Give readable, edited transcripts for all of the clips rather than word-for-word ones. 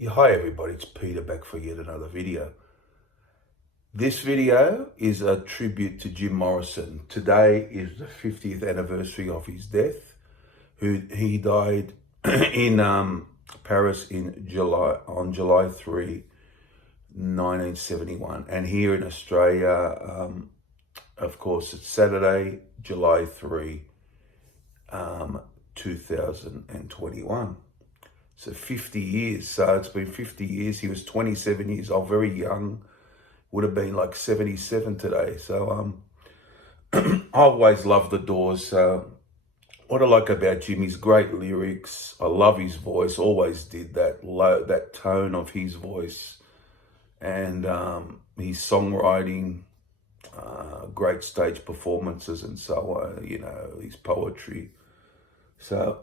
Yeah, hi everybody, it's Peter back for yet another video. This video is a tribute to Jim Morrison. Today is the 50th anniversary of his death. He died in Paris on July 3, 1971. And here in Australia, of course, it's Saturday, July 3, 2021. So 50 years. So it's been 50 years. He was 27 years old, very young. Would have been like 77 today. So I always loved the Doors. What I like about Jim is great lyrics. I love his voice. Always did that that tone of his voice, and his songwriting, great stage performances, and so on. You know, his poetry. So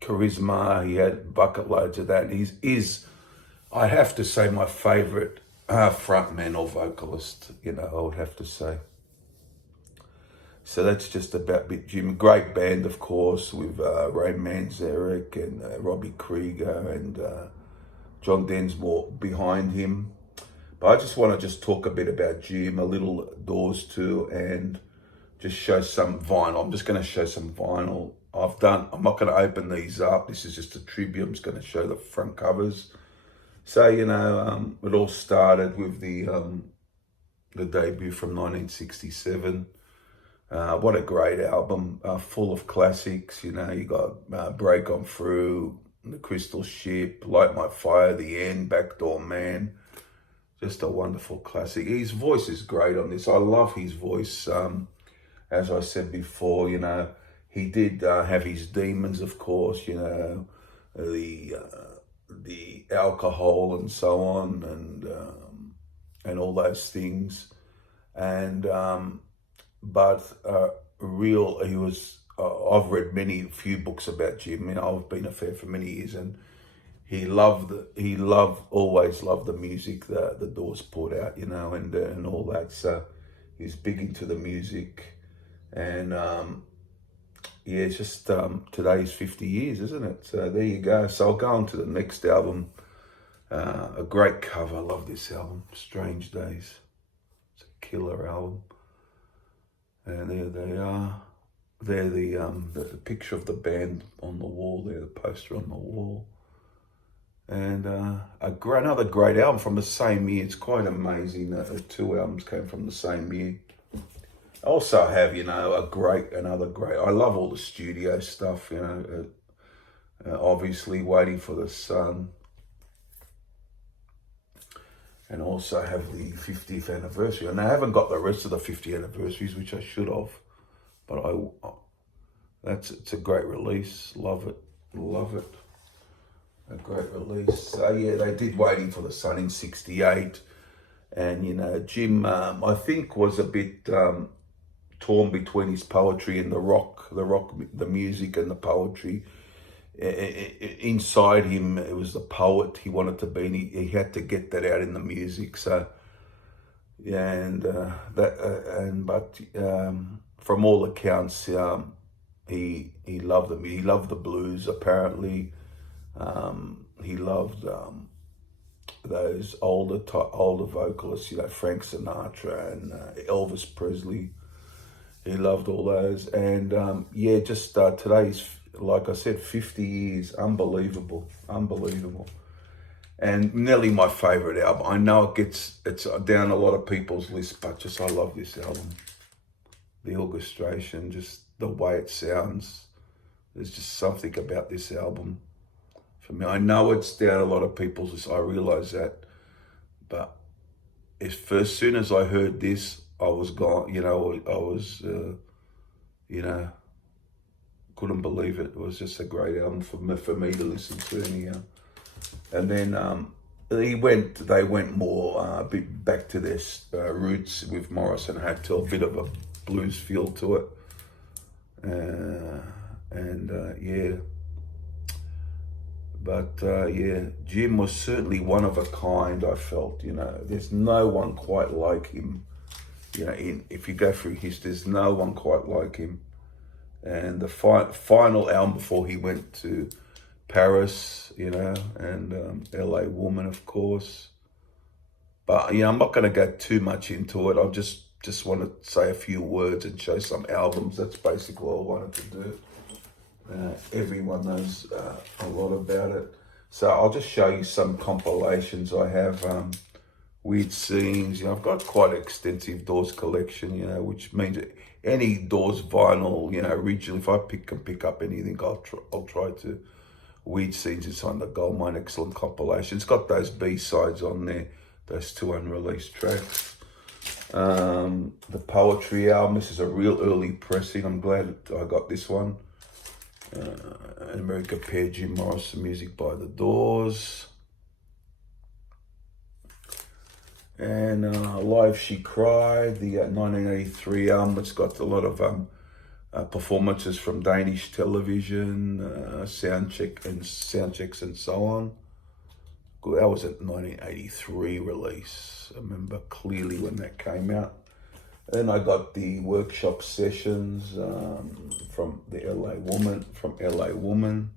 charisma, he had bucket loads of that. He's I have to say, my favourite frontman or vocalist, you know, I would have to say. So that's just about Bit Jim. Great band, of course, with Ray Manzarek and Robbie Krieger and John Densmore behind him. But I just want to talk a bit about Jim, a little Doors too, and just show some vinyl. I'm just going to show some vinyl. I'm not going to open these up. This is just a tribute. I'm just going to show the front covers. So, you know, it all started with the debut from 1967. What a great album, full of classics. You know, you got Break On Through, The Crystal Ship, Light My Fire, The End, Backdoor Man. Just a wonderful classic. His voice is great on this. I love his voice. As I said before, you know, he did have his demons, of course, you know, the alcohol and so on, and all those things. And but he was. I've read few books about Jim. You know, I've been a fan for many years, and always loved the music that the Doors put out, you know, and all that. So he's big into the music, and yeah, it's just today's 50 years, isn't it? So there you go. So I'll go on to the next album. A great cover. I love this album, Strange Days. It's a killer album. And there they are. They're the picture of the band on the wall there, the poster on the wall. And another great album from the same year. It's quite amazing that the two albums came from the same year. I also have, you know, another great. I love all the studio stuff, you know. Obviously, Waiting for the Sun, and also have the 50th anniversary. And I haven't got the rest of the 50 anniversaries, which I should have, but it's a great release. Love it. A great release. So yeah, they did Waiting for the Sun in '68, and you know, Jim, I think, was a bit torn between his poetry and the music and the poetry. Inside him, it was the poet he wanted to be, and he had to get that out in the music. So yeah, but from all accounts, he loved them. He loved the blues. Apparently, he loved those older vocalists, you know, Frank Sinatra and Elvis Presley. He loved all those. And yeah, just today's, like I said, 50 years. Unbelievable. And nearly my favorite album. I know it's down a lot of people's lists, but I love this album. The orchestration, just the way it sounds. There's just something about this album for me. I know it's down a lot of people's lists. I realize that. But as soon as I heard this, I was gone. You know, I was, you know, couldn't believe it. It was just a great album for me to listen to anyhow. And then they went more a bit back to their roots with Morrison. Had to a bit of a blues feel to it. Yeah. But yeah, Jim was certainly one of a kind, I felt, you know. There's no one quite like him. You know, if you go through history, there's no one quite like him. And the final album before he went to Paris, you know, and LA Woman, of course. But, you know, I'm not going to go too much into it. I just want to say a few words and show some albums. That's basically all I wanted to do. Everyone knows a lot about it. So I'll just show you some compilations I have. Weird scenes. You know, I've got quite an extensive Doors collection, you know, which means any Doors vinyl, you know, originally, if I can pick up anything, I'll try to. Weird Scenes is on the Goldmine, excellent compilation. It's got those B-sides on there, those 2 unreleased tracks. The Poetry album, this is a real early pressing. I'm glad I got this one. America Pair, Jim Morrison, music by the Doors. And Live She Cried, the 1983 album. It's got a lot of performances from Danish television, soundchecks and so on. That was a 1983 release. I remember clearly when that came out. Then I got the workshop sessions from LA Woman,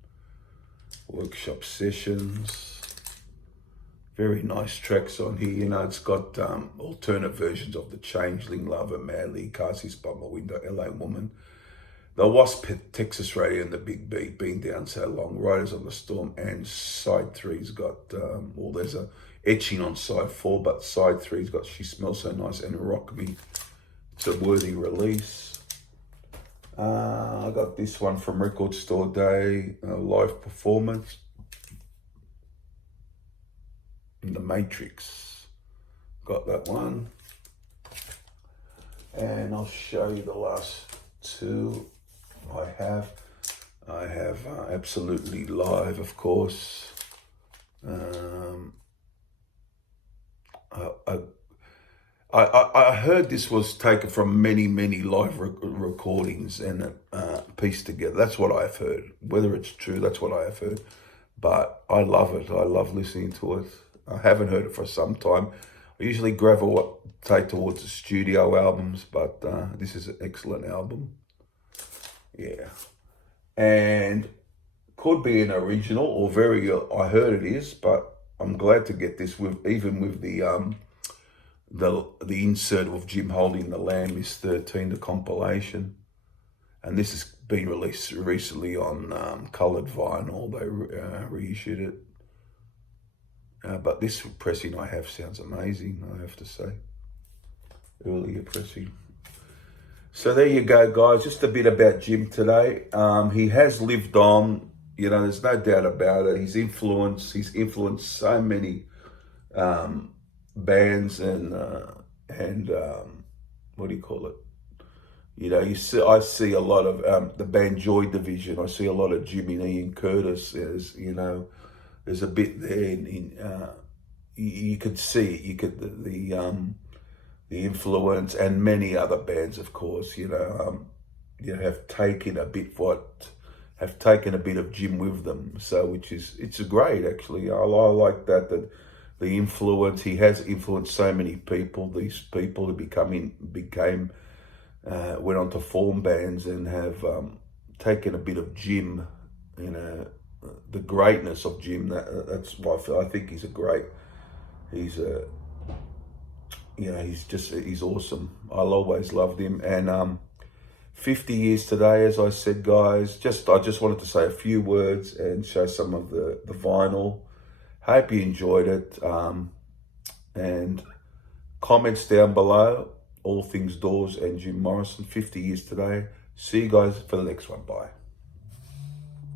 workshop sessions. Very nice tracks on here. You know, it's got alternate versions of The Changeling, Lover, Madly, Carsey's by My Window, LA Woman, The Wasp, Texas Radio, and The Big Beat, Been Down So Long, Riders on the Storm, and side 3's got, well, there's a etching on side 4, but side 3's got She Smells So Nice and Rock Me. It's a worthy release. I got this one from Record Store Day, live performance. The Matrix, got that one. And I'll show you the last 2 I have. I have Absolutely Live, of course. I heard this was taken from many live recordings and pieced together. That's what I've heard. Whether it's true, that's what I have heard. But I love it. I love listening to it. I haven't heard it for some time. I usually gravitate towards the studio albums, but this is an excellent album. Yeah. And could be an original or I heard it is, but I'm glad to get this even with the insert of Jim holding the lamb is 13, the compilation. And this has been released recently on coloured vinyl. They reissued it. But this pressing I have sounds amazing, I have to say. Earlier pressing. So there you go, guys. Just a bit about Jim today. He has lived on, you know, there's no doubt about it. He's influenced so many bands and what do you call it? You know, I see a lot of the band Joy Division. I see a lot of Jimmy Lee and Curtis. You know, there's a bit there. You could see the influence, and many other bands, of course. You know, have taken a bit of Jim with them. So, it's great actually. I like that the influence he has influenced so many people. These people who went on to form bands and have taken a bit of Jim, you know, the greatness of Jim. That's why I think he's awesome. I'll always loved him. And 50 years today, as I said, guys, I just wanted to say a few words and show some of the vinyl. Hope you enjoyed it. And comments down below, all things Doors and Jim Morrison, 50 years today. See you guys for the next one. Bye.